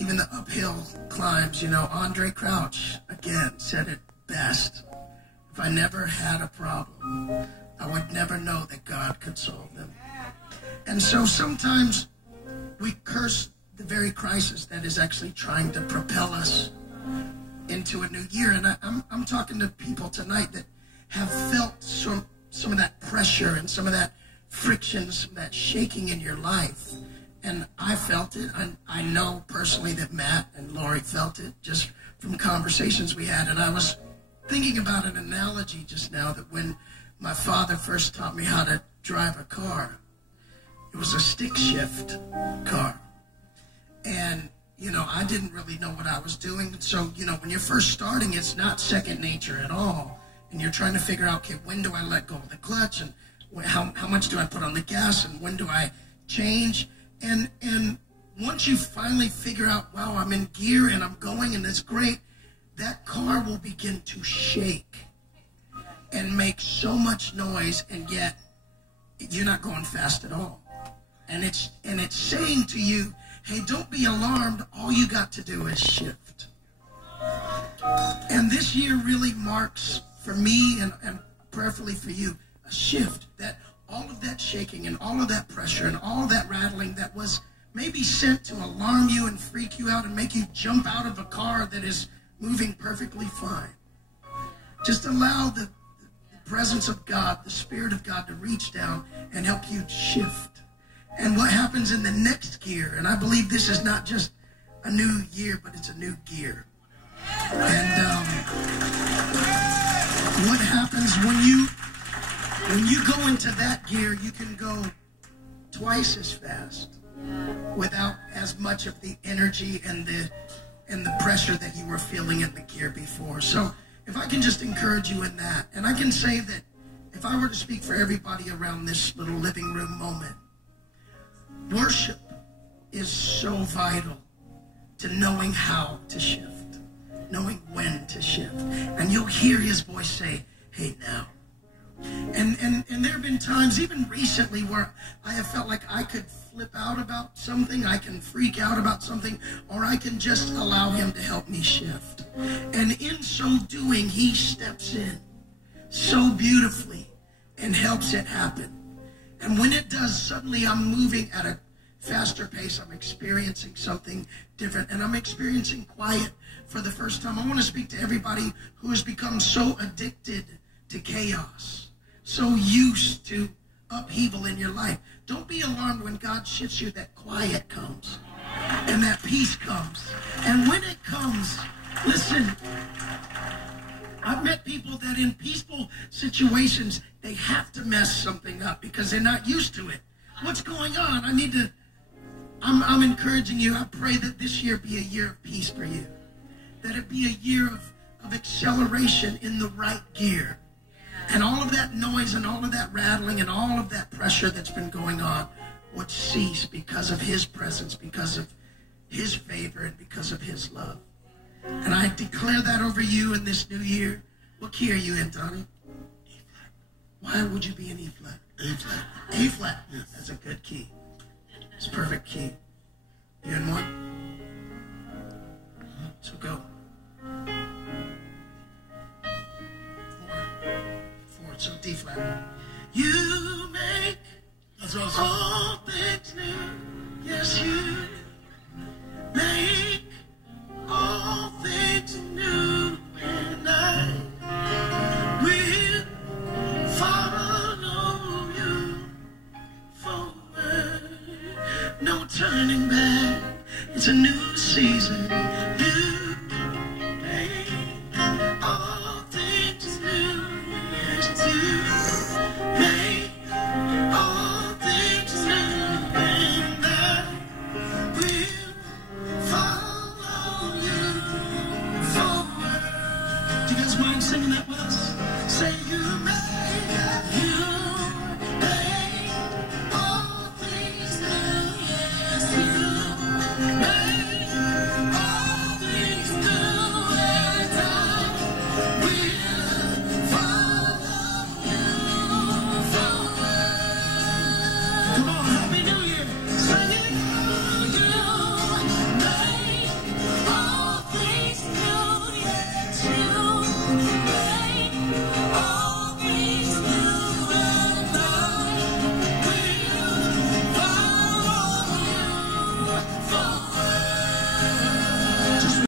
even the uphill climbs. You know, Andre Crouch, again, said it best. If I never had a problem, I would never know that God could solve them. And so sometimes we curse the very crisis that is actually trying to propel us into a new year. And I'm talking to people tonight that have felt some of that pressure and some of that friction, some of that shaking in your life. And I felt it. I know personally that Matt and Lori felt it just from conversations we had. And I was thinking about an analogy just now, that when my father first taught me how to drive a car, it was a stick shift car. And, you know, I didn't really know what I was doing. So, you know, when you're first starting, it's not second nature at all. And you're trying to figure out, okay, when do I let go of the clutch? And how much do I put on the gas? And when do I change? And once you finally figure out, wow, I'm in gear and I'm going and it's great, that car will begin to shake and make so much noise, and yet you're not going fast at all. And it's saying to you, hey, don't be alarmed. All you got to do is shift. And this year really marks, for me and prayerfully for you, a shift. That all of that shaking and all of that pressure and all of that rattling that was maybe sent to alarm you and freak you out and make you jump out of a car that is moving perfectly fine. Just allow the presence of God, the Spirit of God, to reach down and help you shift. And what happens in the next gear, and I believe this is not just a new year, but it's a new gear. And what happens when you go into that gear, you can go twice as fast without as much of the energy and the pressure that you were feeling in the gear before. So if I can just encourage you in that, and I can say that if I were to speak for everybody around this little living room moment, worship is so vital to knowing how to shift, knowing when to shift. And you'll hear his voice say, hey, now. And there have been times, even recently, where I have felt like I could flip out about something, I can freak out about something, or I can just allow him to help me shift. And in so doing, he steps in so beautifully and helps it happen. And when it does, suddenly I'm moving at a faster pace. I'm experiencing something different, and I'm experiencing quiet for the first time. I want to speak to everybody who has become so addicted to chaos, so used to upheaval in your life. Don't be alarmed when God shifts you, that quiet comes and that peace comes. And when it comes, listen, I've met people that in peaceful situations, they have to mess something up because they're not used to it. What's going on? I'm encouraging you. I pray that this year be a year of peace for you, that it be a year of acceleration in the right gear. And all of that noise and all of that rattling and all of that pressure that's been going on would cease because of his presence, because of his favor, and because of his love. And I declare that over you in this new year. What key are you in, Donnie? E-flat. Why would you be in E-flat? A-flat. A-flat. Yes. That's a good key. It's a perfect key. You in one? So go. So D flat. You make all things new. Yes, you make all things new. And I will follow you forward. No turning back. It's a new season. You